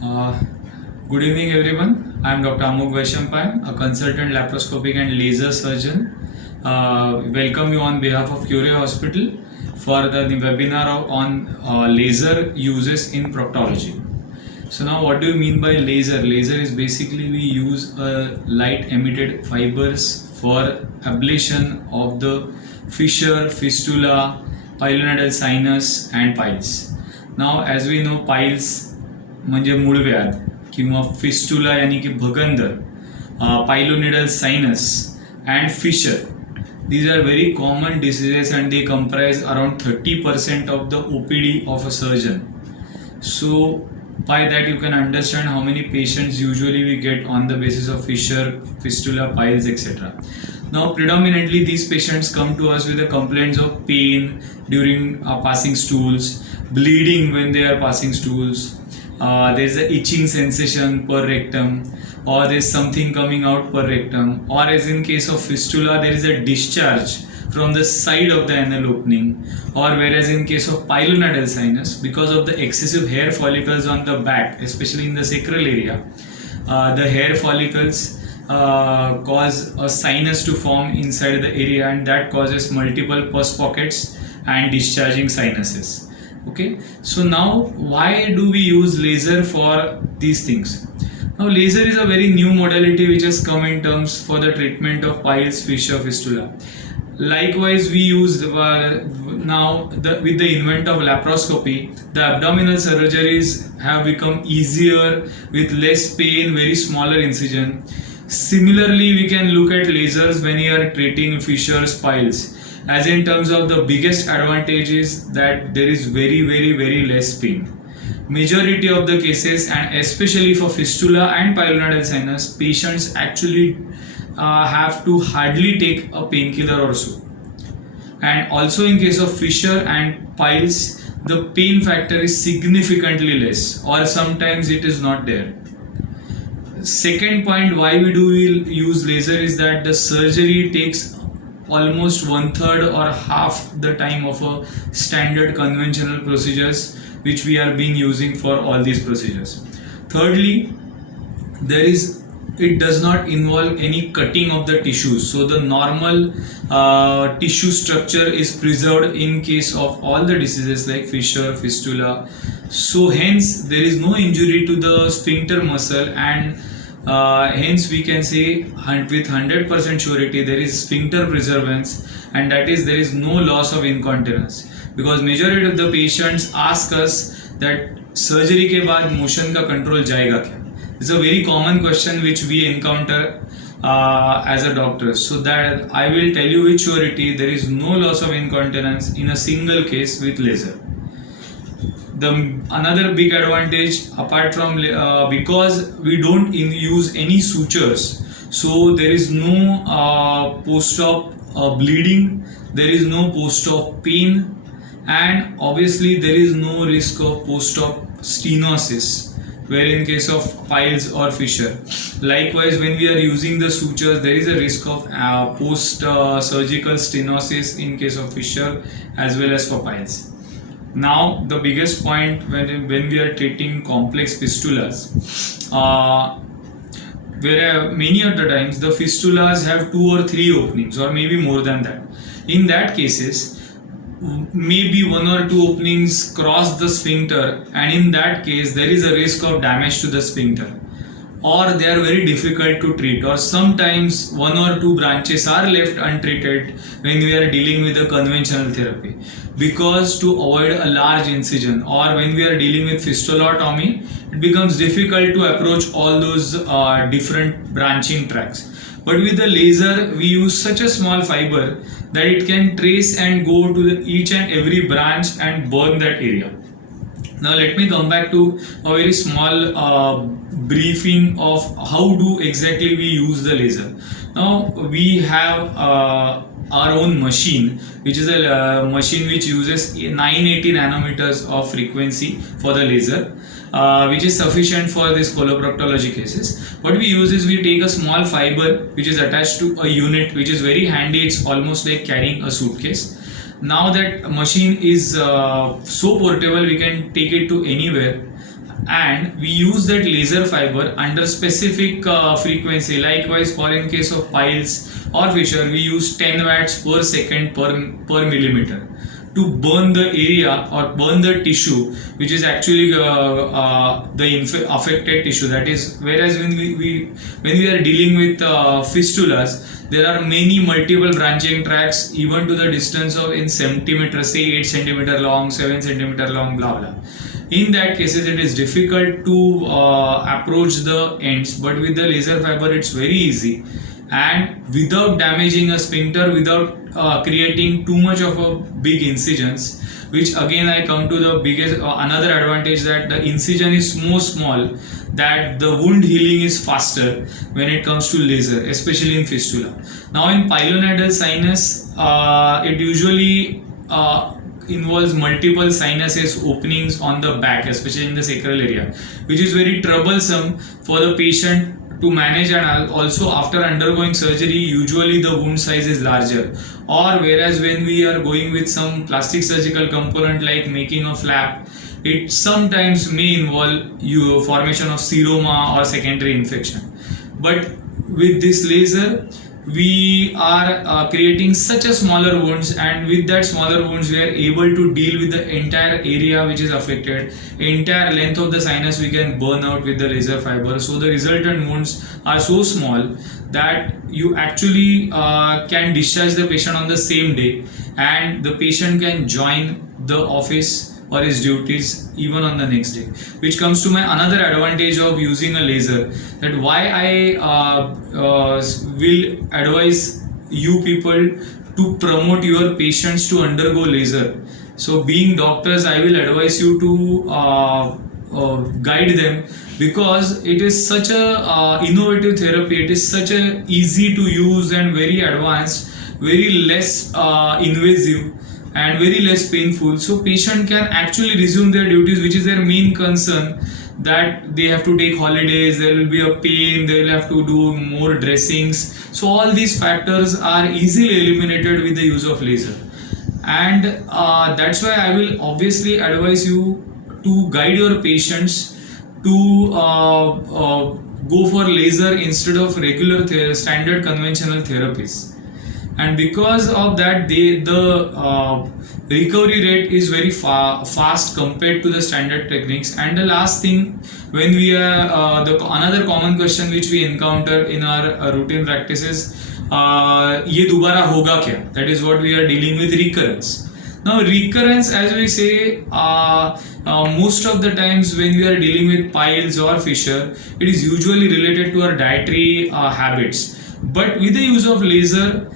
Uh, Good evening, everyone. I am Dr. Amogh Vaishampayan, a consultant laparoscopic and laser surgeon. Welcome you on behalf of Currae Hospital for the webinar on laser uses in proctology. So now, what do you mean by laser? Laser is basically we use light emitted fibers for ablation of the fissure, fistula, pilonidal sinus and piles. Now, as we know, piles म्हणजे मूळव्याध किंवा fistula यानी की भगंदर, pilonidal sinus and fissure. These are very common diseases and they comprise around 30% of the OPD of a surgeon. So by that you can understand how many patients usually we get on the basis of fissure, fistula, piles, etc. Now predominantly these patients come to us with the complaints of pain during passing stools, bleeding when they are passing stools. There's an itching sensation per rectum, or there's something coming out per rectum, or as in case of fistula there is a discharge from the side of the anal opening, or whereas in case of pilonidal sinus, because of the excessive hair follicles on the back, especially in the sacral area, the hair follicles cause a sinus to form inside the area, and that causes multiple pus pockets and discharging sinuses. Okay, so now why do we use laser for these things? Now laser is a very new modality which has come in terms for the treatment of piles, fissure, fistula. Likewise, we use now with the invent of laparoscopy, the abdominal surgeries have become easier with less pain, very smaller incision. Similarly, we can look at lasers when you are treating fissures, piles. As in terms of the biggest advantage is that there is very less pain. Majority of the cases, and especially for fistula and pilonidal sinus, patients actually have to hardly take a painkiller or so. And also in case of fissure and piles, the pain factor is significantly less, or sometimes it is not there. Second point why we use laser is that the surgery takes almost 1/3 or half the time of a standard conventional procedures which we are being using for all these procedures. Thirdly, it does not involve any cutting of the tissues, so the normal tissue structure is preserved in case of all the diseases like fissure, fistula. So hence there is no injury to the sphincter muscle, and hence we can say with 100% surety there is sphincter preservance, and that is there is no loss of incontinence, because majority of the patients ask us that surgery के बाद motion का control जाएगा क्या? It's a very common question which we encounter as a doctor. So that I will tell you with surety there is no loss of incontinence in a single case with laser. Another big advantage apart from because we don't use any sutures, so there is no post-op bleeding, there is no post-op pain, and obviously there is no risk of post-op stenosis, where in case of piles or fissure. Likewise, when we are using the sutures, there is a risk of post-surgical stenosis in case of fissure as well as for piles. Now the biggest point when we are treating complex fistulas, where many of the times the fistulas have 2 or 3 openings or maybe more than that. In that cases, maybe 1 or 2 openings cross the sphincter, and in that case there is a risk of damage to the sphincter, or they are very difficult to treat, or sometimes 1 or 2 branches are left untreated when we are dealing with a conventional therapy, because to avoid a large incision, or when we are dealing with fistulotomy, it becomes difficult to approach all those different branching tracks. But with the laser we use such a small fiber that it can trace and go to each and every branch and burn that area. Now let me come back to a very small briefing of how do exactly we use the laser. Now we have our own machine, which is a machine which uses 980 nanometers of frequency for the laser, which is sufficient for this coloproctology cases. What we use is we take a small fiber which is attached to a unit which is very handy. It's almost like carrying a suitcase. Now that machine is so portable, we can take it to anywhere. and we use that laser fiber under specific frequency. Likewise, for in case of piles or fissure, we use 10 watts per second per millimeter to burn the area or burn the tissue which is actually the affected tissue. That is, whereas when we are dealing with fistulas, there are many multiple branching tracts even to the distance of in centimeters, say 8 centimeter long, 7 centimeter long, blah blah. In that cases it is difficult to approach the ends, but with the laser fiber it's very easy, and without damaging a sphincter, without creating too much of a big incisions, which again I come to the biggest another advantage, that the incision is more small, that the wound healing is faster when it comes to laser, especially in fistula. Now in pilonidal sinus, it usually involves multiple sinuses openings on the back, especially in the sacral area, which is very troublesome for the patient to manage, and also after undergoing surgery usually the wound size is larger, or whereas when we are going with some plastic surgical component like making a flap, it sometimes may involve formation of seroma or secondary infection. But with this laser we are creating such a smaller wounds, and with that smaller wounds we are able to deal with the entire area which is affected. Entire length of the sinus we can burn out with the laser fiber, so the resultant wounds are so small that you actually can discharge the patient on the same day, and the patient can join the office or his duties even on the next day. Which comes to my another advantage of using a laser, that why I will advise you people to promote your patients to undergo laser. So being doctors, I will advise you to guide them, because it is such a innovative therapy, it is such a easy to use and very advanced, very less invasive and very less painful, so patient can actually resume their duties, which is their main concern, that they have to take holidays, there will be a pain, they will have to do more dressings. So all these factors are easily eliminated with the use of laser, and that's why I will obviously advise you to guide your patients to go for laser instead of regular standard conventional therapies. And because of that, the recovery rate is very fast compared to the standard techniques. And the last thing, when we are another common question which we encounter in our routine practices, ये दोबारा होगा क्या? That is what we are dealing with, recurrence. Now recurrence, as we say, most of the times when we are dealing with piles or fissure, it is usually related to our dietary habits. But with the use of laser,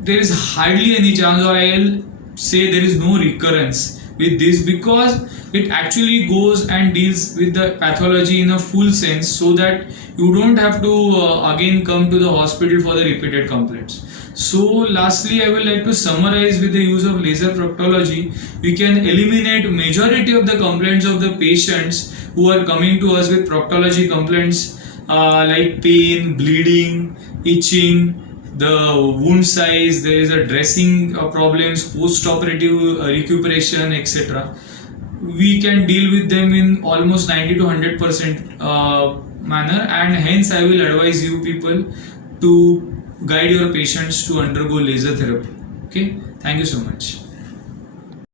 there is hardly any chance, or I'll say there is no recurrence with this, because it actually goes and deals with the pathology in a full sense, so that you don't have to again come to the hospital for the repeated complaints. So lastly, I would like to summarize, with the use of laser proctology, we can eliminate majority of the complaints of the patients who are coming to us with proctology complaints like pain, bleeding, itching, the wound size, there is a dressing problems, post-operative recuperation, etc. We can deal with them in almost 90 to 100% manner, and hence I will advise you people to guide your patients to undergo laser therapy. Okay, thank you so much.